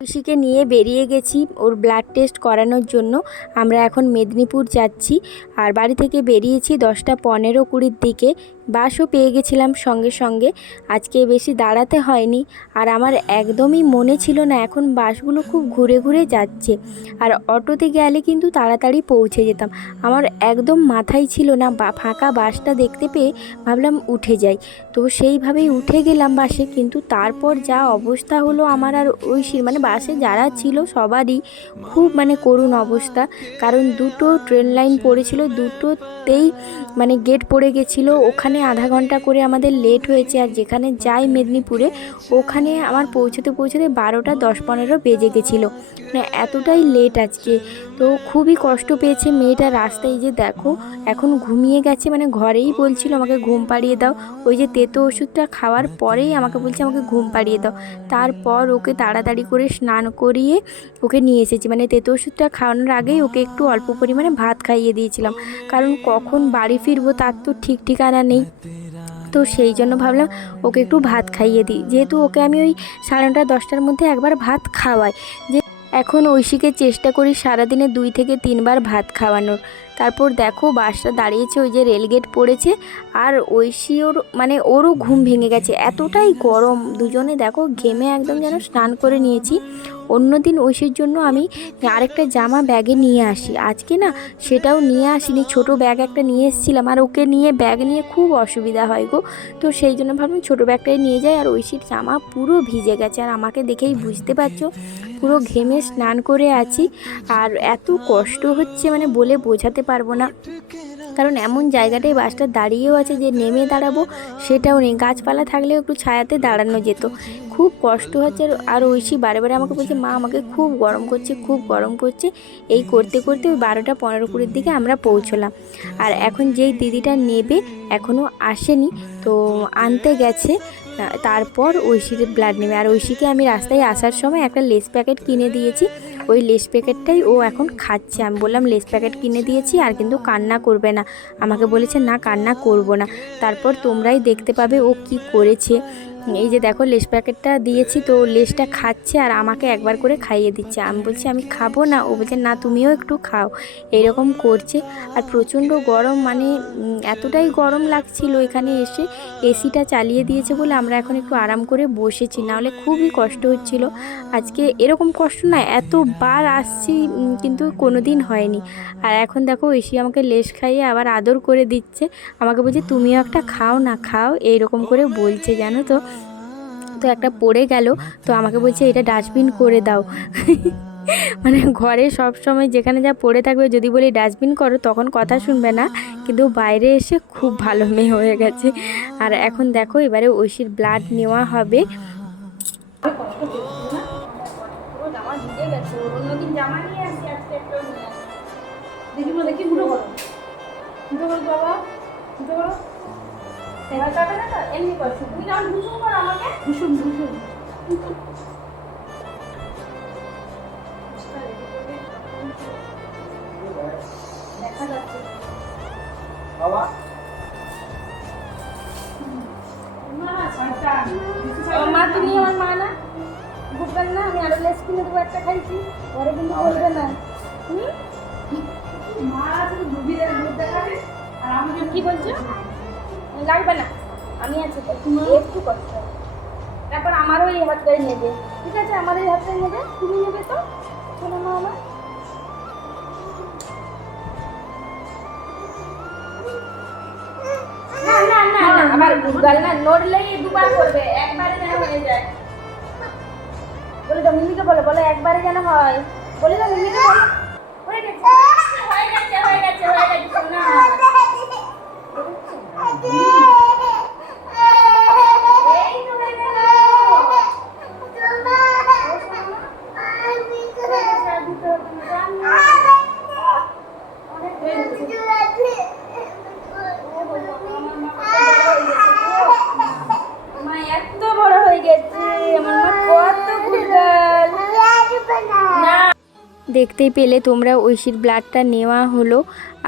ঐশীকে নিয়ে বেরিয়ে গেছি ওর ব্লাড টেস্ট করানোর জন্য। আমরা এখন মেদিনীপুর যাচ্ছি। আর বাড়ি থেকে বেরিয়েছি 10টা 15-20 দিকে। বাসও পেয়ে গেছিলাম সঙ্গে সঙ্গে। আজকে বেশি দাঁড়াতে হয়নি। আর আমার একদমই মনে ছিল না, এখন বাসগুলো খুব ঘুরে ঘুরে যাচ্ছে। আর অটোতে গেলে কিন্তু তাড়াতাড়ি পৌঁছে যেতাম। আমার একদম মাথায় ছিল না, ফাঁকা বাসটা দেখতে পেয়ে ভাবলাম উঠে যাই। তো সেইভাবেই উঠে গেলাম বাসে। কিন্তু তারপর যা অবস্থা হলো আমার আর ঐশীর, মানে বাসে যারা ছিল সবারই খুব করুণ অবস্থা। কারণ দুটো ট্রেন লাইন পড়েছিল, দুটোতেই গেট পড়ে গেছিলো। ওখানে আধা ঘন্টা করে আমাদের লেট হয়েছে। আর যেখানে যাই মেদিনীপুরে, ওখানে আমার পৌঁছতে 12টা 10-15 বেজে গেছিলো। এতটাই লেট আজকে। তো খুবই কষ্ট পেয়েছে মেয়েটা রাস্তায়। যে দেখো এখন ঘুমিয়ে গেছে, ঘরেই বলছিল আমাকে ঘুম পাড়িয়ে দাও। ওই যে তেতো ওষুধটা খাওয়ার পরেই আমাকে বলছে আমাকে ঘুম পাড়িয়ে দাও। তারপর ওকে তাড়াতাড়ি করে স্নান করিয়ে ওকে নিয়ে এসেছি। তেতো ওষুধটা খাওয়ানোর আগেই ওকে একটু অল্প পরিমাণে ভাত খাইয়ে দিয়েছিলাম, কারণ কখন বাড়ি ফিরবো তার তো ঠিক ঠিকানা নেই। তো সেই জন্য ভাবলাম ওকে একটু ভাত খাইয়ে দিই, যেহেতু ওকে আমি ওই 9:30 10টার মধ্যে একবার ভাত খাওয়াই। যে এখন ঐশীকে চেষ্টা করি সারাদিনে 2 থেকে 3 বার ভাত খাওয়ানোর। তারপর দেখো বাসটা দাঁড়িয়েছে, ওই যে রেলগেট পড়েছে। আর ঐশী ওরও ঘুম ভেঙে গেছে, এতটাই গরম। দুজনে দেখো ঘেমে একদম যেন স্নান করে নিয়েছি। অন্যদিন ঐশীর জন্য আমি আরেকটা জামা ব্যাগে নিয়ে আসি, আজকে না সেটাও নিয়ে আসিনি। ছোট ব্যাগ একটা নিয়ে এসেছিলাম, আর ওকে নিয়ে ব্যাগ নিয়ে খুব অসুবিধা হয় গো। তো সেই জন্য ভাবলাম ছোটো ব্যাগটাই নিয়ে যাই। আর ঐশীর জামা পুরো ভিজে গেছে, আর আমাকে দেখেই বুঝতে পারছো পুরো ঘেমে স্নান করে আছি। আর এত কষ্ট হচ্ছে বলে বোঝাতে পারবো না। কারণ এমন জায়গাটায় বাসটা দাঁড়িয়েও আছে যে নেমে দাঁড়াবো সেটাও নেই। গাছপালা থাকলেও একটু ছায়াতে দাঁড়ানো যেত। খুব কষ্ট হচ্ছে। আর ঐশী বারে বারে আমাকে বলছে মা আমাকে খুব গরম করছে, খুব গরম করছে। এই করতে করতে ওই 12টা 15-20 দিকে আমরা পৌঁছলাম। আর এখন যেই দিদিটা নেবে এখনও আসেনি, তো আনতে গেছে। তারপর ঐশীর ব্লাড নেবে। আর ঐশীকে আমি রাস্তায় আসার সময় একটা লেস প্যাকেট কিনে দিয়েছি। ওই লেস প্যাকেটটাই ও এখন খাচ্ছে। আমি বললাম লেস প্যাকেট কিনে দিয়েছি আর কিন্তু কান্না করবে না। আমাকে বলেছে না কান্না করব না। তারপর তোমরাই দেখতে পাবে ও কি করেছে। এই যে দেখো লেস প্যাকেটটা দিয়েছি, তো লেসটা খাচ্ছে আর আমাকে একবার করে খাইয়ে দিচ্ছে। আমি বলছি আমি খাবো না, ও বলছে না তুমিও একটু খাও, এরকম করছে। আর প্রচণ্ড গরম, এতটাই গরম লাগছিল এখানে এসে। এসিটা চালিয়ে দিয়েছে বলে আমরা এখন একটু আরাম করে বসেছি, নাহলে খুবই কষ্ট হচ্ছিল। আজকে এরকম কষ্ট না এতবার আসছি কিন্তু কোনো দিন হয়নি। আর এখন দেখো ঐশী আমাকে লেস খাইয়ে আবার আদর করে দিচ্ছে। আমাকে বলছে তুমিও একটা খাও না, খাও, এইরকম করে বলছে জানো তো। তো একটা পড়ে গেল, তো আমাকে বলছে এটা ডাস্টবিন করে দাও। ঘরে সব সময় যেখানে যা পড়ে থাকবে যদি বলি ডাস্টবিন করো তখন কথা শুনবে না, কিন্তু বাইরে এসে খুব ভালো মেয়ে হয়ে গেছে। আর এখন দেখো এবারে ঐশীর ব্লাড নেওয়া হবে। এমনি করছো তুমি, যেমন ভুসুম করো আমাকে, ভুসুম ভুসুম। দেখা যাচ্ছে বাবা মা, তুমি আমার মা না, বুঝবেন না? আমি আরো লেস কিনে দেবো, একটা খাইছি পরে কিন্তু বলবে না। মা আছে দুবিদের মধ্যে খাবে আর আমাকে কি বলছো লাগবে না, আমি আছি তো, তুমি একটু কষ্ট। তারপর আমারও এই হাতটাই নেবে, ঠিক আছে? আমার এই হাতটাই নেবে, তুমি নেবে তো শোনো মা আমার। না না না আবার গুগল না নড়লেই দুবার করবে, একবারে যেন হয়ে যায়। বলে দাও মিমিকে, বলো বলো একবারে যেন হয়, বলে দাও মিমিকে বলো। হয়ে গেছে হয়ে গেছে হয়ে গেছে হয়ে গেছে শোনা। এত বড় হয়ে গেছে আমার মা, কত গুগল না। দেখতেই পেলে তোমরা ঐশীর ব্লাডটা নেওয়া হলো।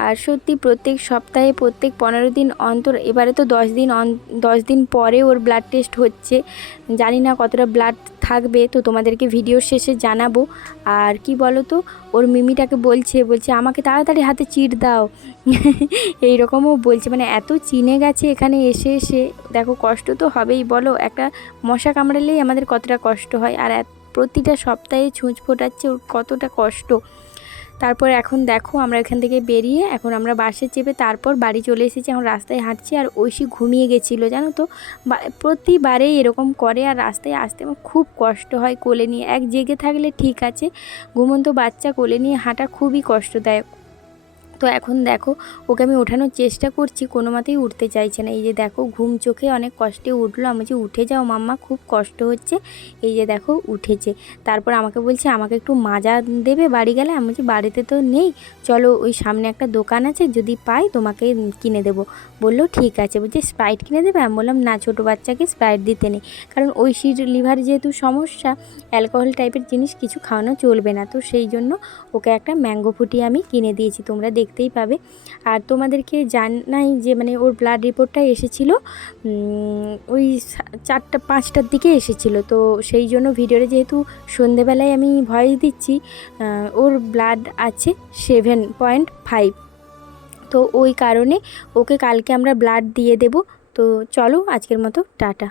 আর সত্যি প্রত্যেক সপ্তাহে প্রত্যেক 15 দিন অন্তর, এবারে তো 10 দিন পরে ওর ব্লাড টেস্ট হচ্ছে। জানি না কতটা ব্লাড থাকবে, তো তোমাদেরকে ভিডিওর শেষে জানাবো। আর কি বলো তো, ওর মিমিটাকে বলছে আমাকে তাড়াতাড়ি হাতে চিট দাও এই রকমও বলছে, মানে এত চিনে গেছে এখানে এসে এসে। দেখো কষ্ট তো হবেই বলো, একটা মশা কামড়ালেই আমাদের কতটা কষ্ট হয়, আর প্রতিটা সপ্তাহে ছুঁচ ফোটাচ্ছে, ওর কতটা কষ্ট। তারপর এখন দেখো আমরা এখান থেকে বেরিয়ে এখন আমরা বাসে চেপে তারপর বাড়ি চলে এসেছি। এখন রাস্তায় হাঁটছি, আর ঐশী ঘুমিয়ে গেছিলো জানো তো, প্রতিবারেই এরকম করে। আর রাস্তায় আসতে আমার খুব কষ্ট হয় কোলে নিয়ে। এক জেগে থাকলে ঠিক আছে, ঘুমন্ত বাচ্চা কোলে নিয়ে হাঁটা খুবই কষ্টদায়ক। তো এখন দেখো ওকে আমি ওঠানোর চেষ্টা করছি, কোনো মতেই উঠতে চাইছে না। এই যে দেখো ঘুম চোখে অনেক কষ্টে উঠলো। আমি যে উঠে যাও মাম্মা, খুব কষ্ট হচ্ছে। এই যে দেখো উঠেছে। তারপর আমাকে বলছে আমাকে একটু মাজা দেবে বাড়ি গেলে। আমি বলছি বাড়িতে তো নেই, চলো ওই সামনে একটা দোকান আছে, যদি পাই তোমাকে কিনে দেবো। বললো ঠিক আছে। বলছে স্প্রাইট কিনে দেবে? আমি বললাম না, ছোটো বাচ্চাকে স্প্রাইট দিতে নেই, কারণ ঐশীর লিভার যেহেতু সমস্যা, অ্যালকোহল টাইপের জিনিস কিছু খাওয়ানো চলবে না। তো সেই জন্য ওকে একটা ম্যাঙ্গো ফুটি আমি কিনে দিয়েছি, তোমরা দেখতেই পাবে। আর তোমাদেরকে জানাই যে মানে ওর ব্লাড রিপোর্টটা এসেছিলো ওই 4টা-5টার দিকে এসেছিলো। তো সেই জন্য ভিডিওটা যেহেতু সন্ধেবেলায় আমি ভয়েস দিচ্ছি, ওর ব্লাড আছে 7.5। তো ওই কারণে ওকে কালকে আমরা ব্লাড দিয়ে দেব। তো চলো আজকের মতো টাটা।